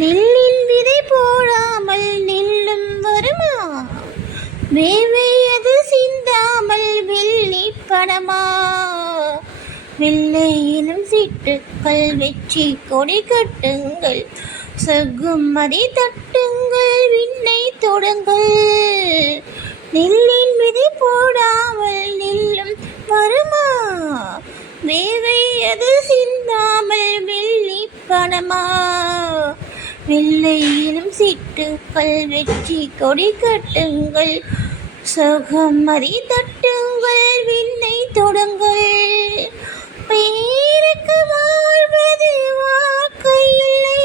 நெல்லில் விதை போடாமல் நெல்லும் வருமா? வேவையது சிந்தாமல் வெள்ளி பணமா? வெள்ளையிலும் சிட்டுக்கள் வெற்றி கொடி கட்டுங்கள், சொகுமதி தட்டுங்கள், விண்ணை தொடுங்கள். நெல்லில் விதை போடாமல் நெல்லும் வருமா? வேவையது சிந்தாமல் வெள்ளி பணமா? வெள்ளையிலும் சிட்டுக்கள் வெற்றி கொடி கட்டுங்கள், சொகுமதி தட்டுங்கள், விண்ணை தொடுங்கள். பேருக்கு வாழ்வது வாழ்க்கையில்லை,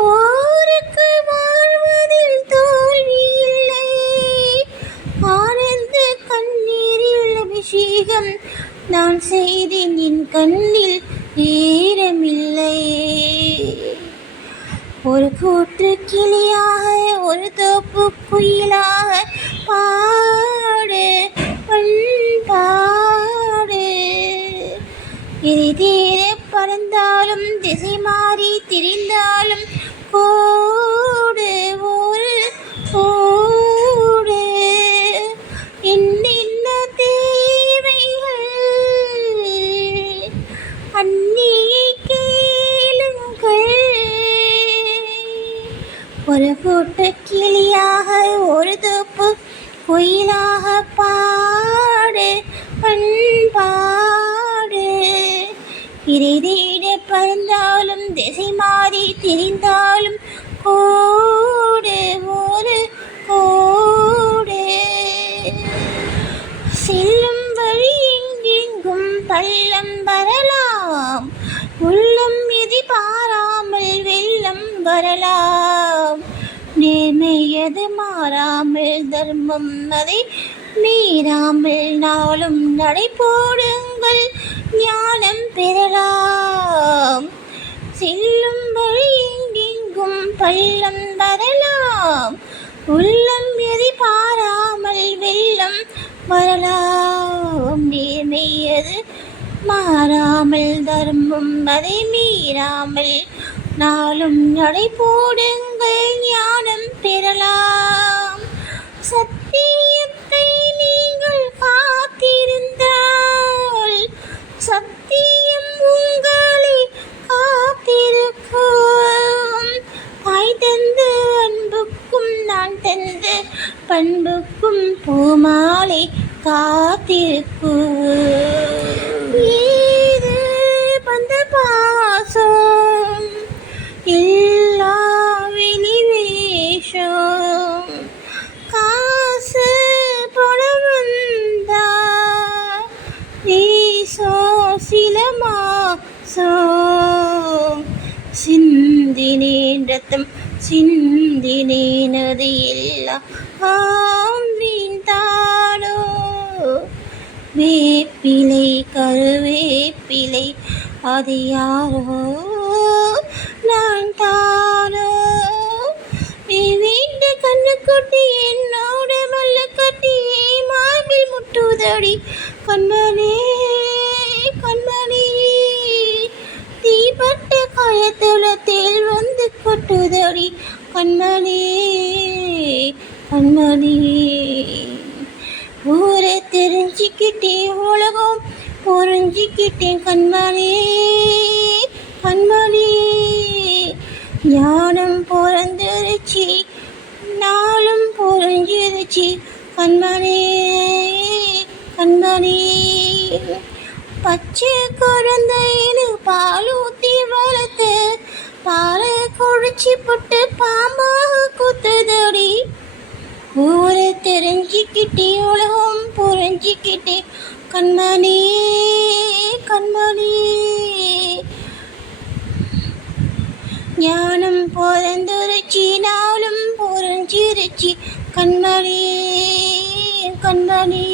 போருக்கு வாழ்வதில் தோல்வி இல்லை. ஆனந்த கண்ணீரில் அபிஷேகம் நான் செய்தேன், என் கண்ணில் ஈரமில்லை. ஒரு கூட்டு கிளியாக ஒரு தோப்பு குயிலாக பாடு பண்பாடு. இதை தீர பறந்தாலும் திசை மாறி திரிந்தாலும் கோடு ஒரு கோடு. என்னென்ன தேவைகள் அன்னியை கேளுங்கள். ஒரு கூட்டு கிளியாக ஒரு தோப்பு குயிலாக பாடு பண்பாடு. இதை தேட பறந்தாலும் திசை மாறி திரிந்தாலும் கோடு ஒரு கோடு. செல்லும் வழி எங்கெங்கும் பள்ளம் வரலாம், உள்ளம் எதி பாராமல் வெள்ளம் வரலாம். நேர்மையது மாறாமல் தர்மம் அதை மீறாமல் நாளும் நடை போடுங்கள், ஞானம் பெறலாம். செல்லும் வழி எங்கெங்கும் பள்ளம் வரலாம், உள்ளம் எதி பாராமல் வெள்ளம் வரலாம். நேர்மையது மாறாமல் தர்மம் அதை மீறாமல் நாளும் நடை போடுங்கள், ஞானம் பெறலாம். சத்தியத்தை நீங்கள் காத்திருந்தால் சத்தியம் உங்களை காத்திருக்கும். தாய் தந்த அன்புக்கும் நான் தந்த பண்புக்கும் பூமாலை காத்திருக்கும். ஏது பந்த பாசம் எல்லா வெளிவேஷம், காசு பண வந்தா வீசோ சில மாசம். சிந்தினேன் ரத்தம் சிந்தினேன் அது எல்லாம் வீண்தானோ. வேப்பிலை கருவேப்பிலை அது யாரோ நான் தானோ. வீட்டு கண்ணு கொட்டி என்னோட மல்ல கட்டி மார்பில் முட்டுதடி கண்மணி கண்மணி. தீப்பட்ட காயத்துல தேல் வந்து கொட்டுதடி கண்மணி கண்மணி. ஊரை தெரிஞ்சுக்கிட்டே உலகம் புரிஞ்சுக்கிட்டேன் கண்மணி கண்மணி. ஞானம் பிறந்துருச்சு நாளும் புரிஞ்சிருச்சு கண்மணி கண்மணி. பச்சை குழந்தைன்னு பால் ஊற்றி வளர்த்து பாலை குடிச்சு போட்டு பாம்பாக குத்துதடி. ஊரை தெரிஞ்சுக்கிட்டே உலகம் புரிஞ்சுக்கிட்டே கண்மணி கண்மணி. ஞானம் பிறந்துருச்சு நாளும் புரிஞ்சிருச்சு கண்மணி கண்மணி.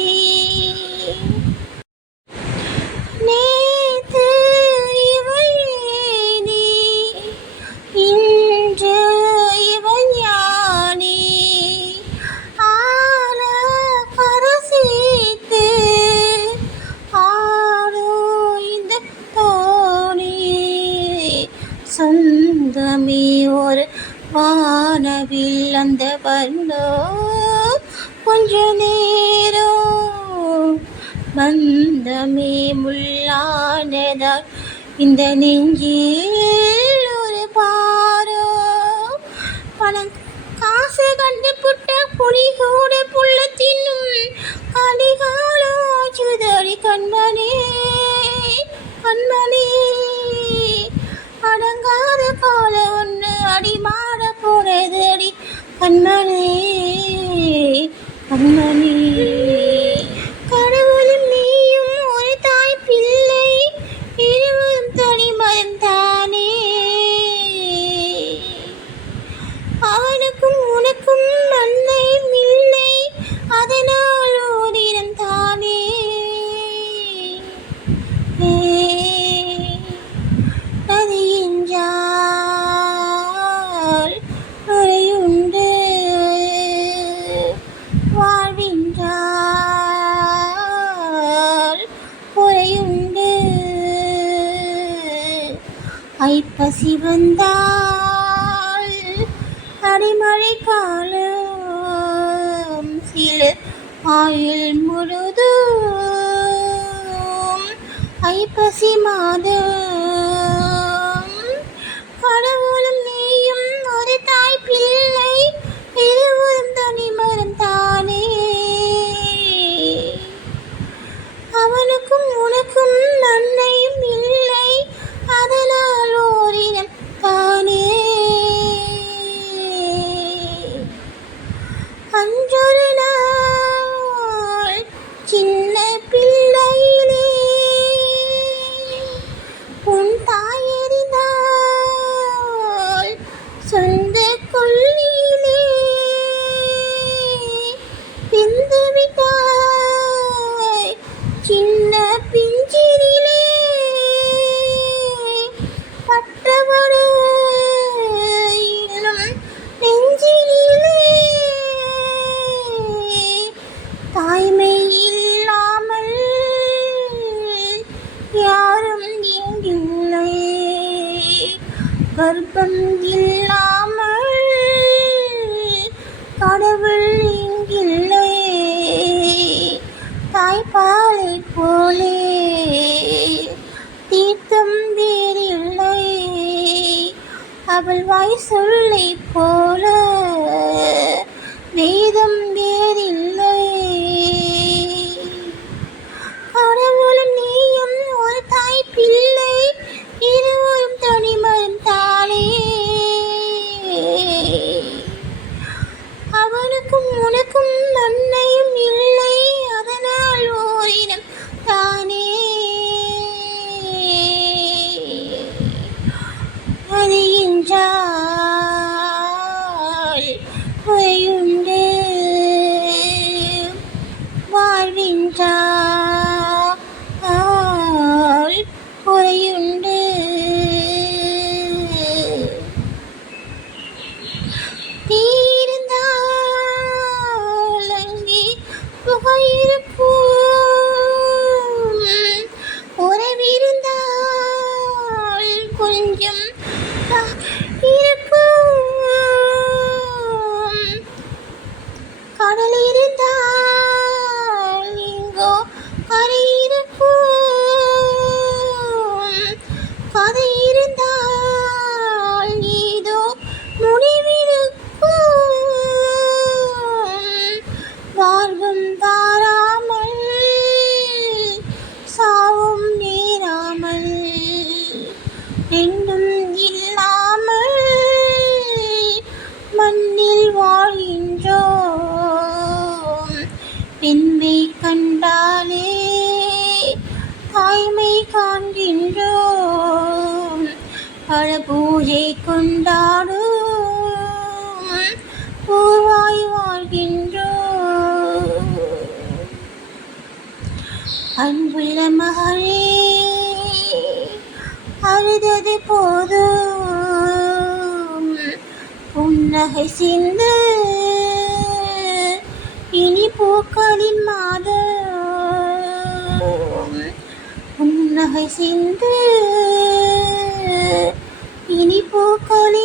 நேத்து இவள் ஏனி இன்று இவள் ஞானி. ஆன கரசீத்து ஆடோ இந்த தோணி. சொந்தமே ஒரு வானவில் அந்த வந்தோ கொஞ்ச நேரம் பந்தமே முள்ளானதால் இந்த நெஞ்சில் ஒரு பாரோ பணம் காசு கண்டு புட்ட புலி கூட புள்ள தின்னும் கலிகாலோ சுதறி கண்மணி கண்மணி அடங்காத கால ஒன்று அடிமாட போனது அடி கண்மணி கண்மணி கடவுளும் நீயும் ஒரு தாய் பிள்ளை இருவரும் தனிமரம் தானே அவனுக்கும் உனக்கும் அன்னை இல்லை அதனால் ஓரிடம் தானே நதியின்றால் நுரையுண்டு வாழ்வின்றால் குறையுண்டு ஐப்பசி வந்தால் அடிமழை காலம் சில ஆயுள் முழுதும் ஐப்பசி மாதம் கடவுளும் நீயும் ஒரு தாய் பிள்ளை இருவரும் தனிமரம் தானே அவனுக்கும் உனக்கும் நன்மையும் இல்லை அதனால் ஓரினம் தானே அன்றொரு நாள் சின்ன பிள்ளையிலே உன் தாயறிந்தாள் சொந்த கொள்ளியிலே பிந்து விட்டாய் சின்ன பிஞ்சிரிலே பட்டவடு இன்னும் நெஞ்சிலே தாய்மை இல்லாமல் யாரும் இங்கில்லை கர்ப்பம் இல்லாமல் கடவுள் இங்கில்லை தாய்ப்பாலை போலே தீர்த்தம் வேறில்லை அவள் வாய் சொல்லை போல வேதம் வேறில்லை கடவுளும் நீயும் ஒரு தாய் பிள்ளை இருவரும் தனிமரம் தானே அவனுக்கும் உனக்கும் நன்மையும் இல்லை அதனால் ஓரினம் தானே அது என்றால் குறையுண்டு வாழ்வின்றால் குறையுண்டு தீர்ந்தால் அங்கே புகையிருக்கும் உறவிருந்தால் கொஞ்சம் இருக்கும் கடல் இருந்தால் இங்கோ கரை இருக்கும் கதை இருந்தால் ஏதோ முடிவிருக்கும் வாழ்வும் வாராமல் சாவும் நேராமல் ரெண்டும் இல்லாமல் மண்ணில் வாழ்கின்றோம் பெண்மை கண்டாலே தாய்மை காண்கின்றோம் பல பூஜை கொண்டாடும் பூவாய் வாழ்கின்றோம் அன்புள்ள மகளே அழுதது போதும் புன்னகை சிந்து இனி பூக்களின் மாதம் புன்னகை சிந்து இனி பூக்கொழி